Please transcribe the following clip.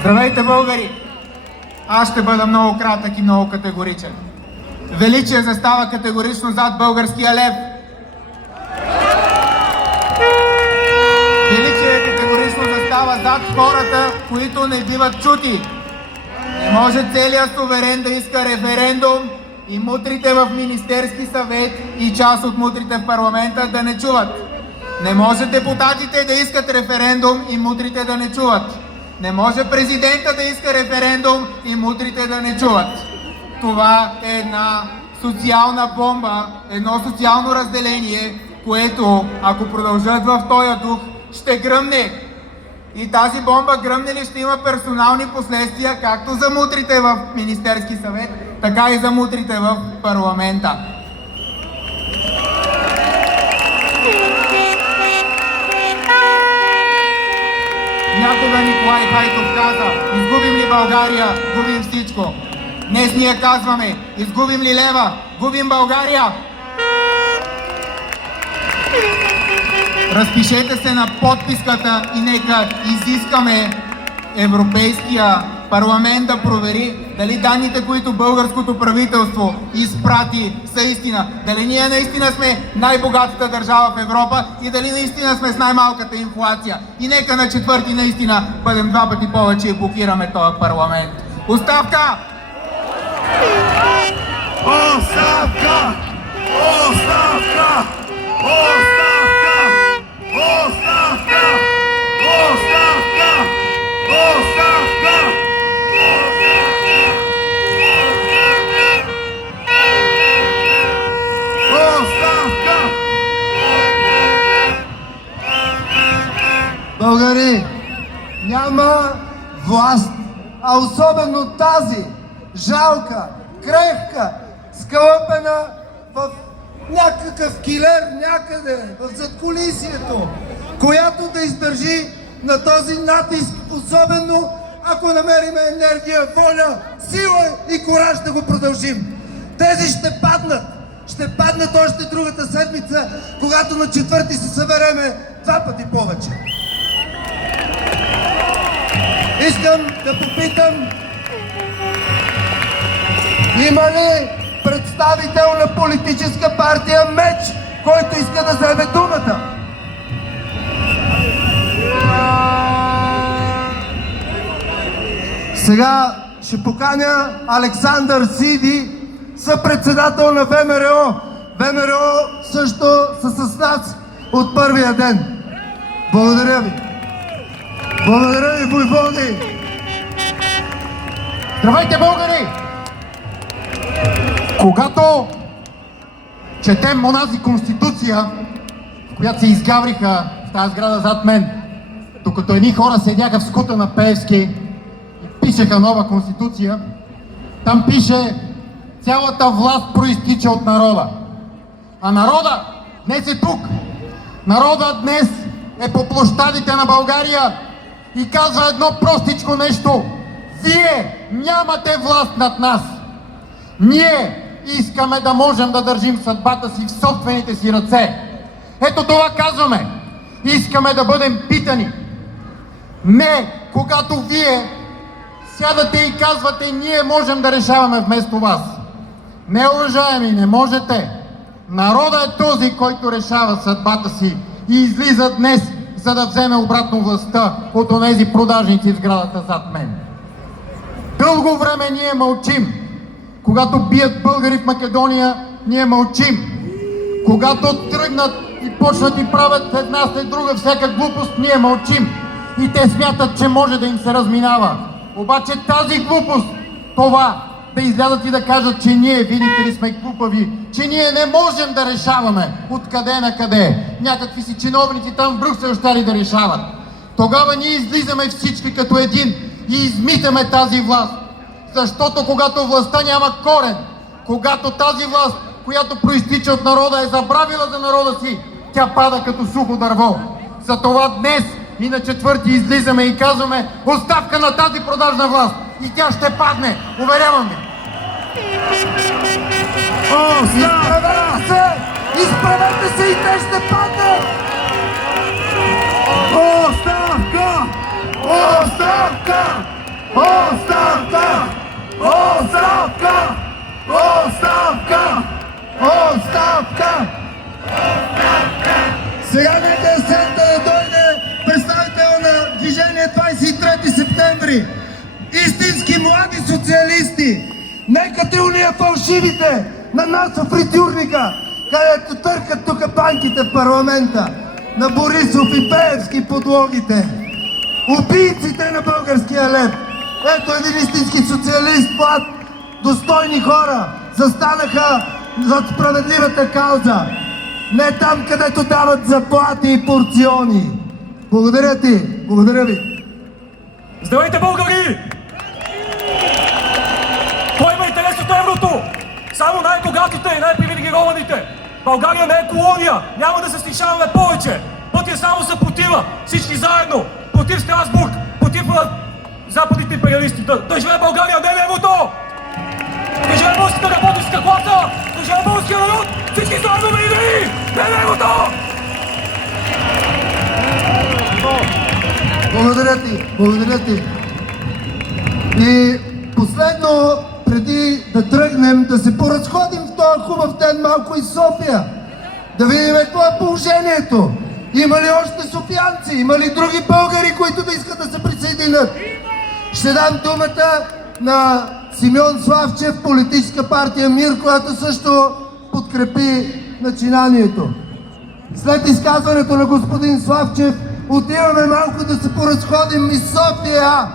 Здравейте, българи! Аз ще бъда много кратък и много категоричен. Величие застава категорично зад българския лев. Величие категорично застава зад хората, които не биват чути. Не може целият суверен да иска референдум и мутрите в Министерски съвет и част от мутрите в парламента да не чуват. Не може депутатите да искат референдум и мутрите да не чуват. Не може президента да иска референдум и мутрите да не чуват. Това е една социална бомба, едно социално разделение, което, ако продължат в този дух, ще гръмне. И тази бомба гръмне ли ще има персонални последствия, както за мутрите в Министерски съвет, така и за мутрите в парламента. Някога Николай Хайтов каза: изгубим ли България, губим всичко. Днес ние казваме: изгубим ли лева, губим България. Разпишете се на подписката и нека изискаме Европейския парламент да провери дали данните, които българското правителство изпрати, са истина. Дали ние наистина сме най-богатата държава в Европа и дали наистина сме с най-малката инфлация. И нека на 4-ти наистина бъдем 2 пъти повече и блокираме този парламент. Оставка! Оставка! Оставка! Оставка! Оставка! Оставка! Оставка! Оставка! Българи, няма власт, а особено тази жалка, крехка, скълъпена в някакъв килер някъде в задкулисието, която да издържи на този натиск, особено ако намерим енергия, воля, сила и кораж да го продължим. Тези ще паднат. Ще паднат още другата седмица, когато на 4-ти се събереме 2 пъти повече. Искам да попитам: има ли представител на политическа партия Меч, който иска да вземе думата? Сега ще поканя Александър Сиди, съпредседател на ВМРО. ВМРО също са с нас от първия ден. Благодаря ви. Благодаря ви, войводи! Здравейте, българи! Когато четем онази конституция, в която се изгавриха в тази сграда зад мен, докато едни хора седяха в скута на Пеевски и пишеха нова конституция, там пише: цялата власт проистича от народа. А народа днес е тук. Народа днес е по площадите на България и казва едно простичко нещо: вие нямате власт над нас. Ние искаме да можем да държим съдбата си в собствените си ръце. Ето това казваме. Искаме да бъдем питани. Не когато вие сядате и казвате: ние можем да решаваме вместо вас. Не, уважаеми, не можете. Народът е този, който решава съдбата си и излиза днес, за да вземе обратно властта от онези продажници в сградата зад мен. Дълго време ние мълчим. Когато бият българи в Македония, ние мълчим. Когато тръгнат и почнат и правят една след друга всяка глупост, ние мълчим. И те смятат, че може да им се разминава. Обаче тази глупост, това да излязат и да кажат, че ние, видите ли, сме глупави, че ние не можем да решаваме откъде на къде. Някакви си чиновници там в Брюксел щели да решават. Тогава ние излизаме всички като един и измитаме тази власт. Защото когато властта няма корен, когато тази власт, която проистича от народа, е забравила за народа си, тя пада като сухо дърво. Затова днес и на 4-ти излизаме и казваме: оставка на тази продажна власт и тя ще падне, уверявам ви. Изправете се! Изправете се и те ще паднат! Оставка! Оставка! българи, истински млади социалисти, нека те уния фалшивите на нас в фритюрника, където търкат тук банките в парламента, на Борисов и Пеевски подлогите, убийците на българския лев. Ето един истински социалист, млад, достойни хора, застанаха зад справедливата кауза. Не там, където дават заплати и порциони. Благодаря ти, благодаря ви. Здравейте, българи! Кой има интерес от еврото? Само най-богатите и най-привилегированите. България не е колония. Няма да се стишаваме повече. Пътя само съпротива. Всички заедно. Против Страсбург. Против западните империалисти. Да живее България, не е еврото! Да живее българската работническа класа! Да живее българския народ! Всички заедно да игри! Не е еврото! Благодаря ти, благодаря ти. И последно, преди да тръгнем, да се поразходим в този хубав ден малко из София. Да видим какво е положението. Има ли още софиянци? Има ли други българи, които да искат да се присъединят? Ще дам думата на Симеон Славчев, политическа партия МИР, която също подкрепи начинанието. След изказването на господин Славчев отиваме малко да се поразходим из София.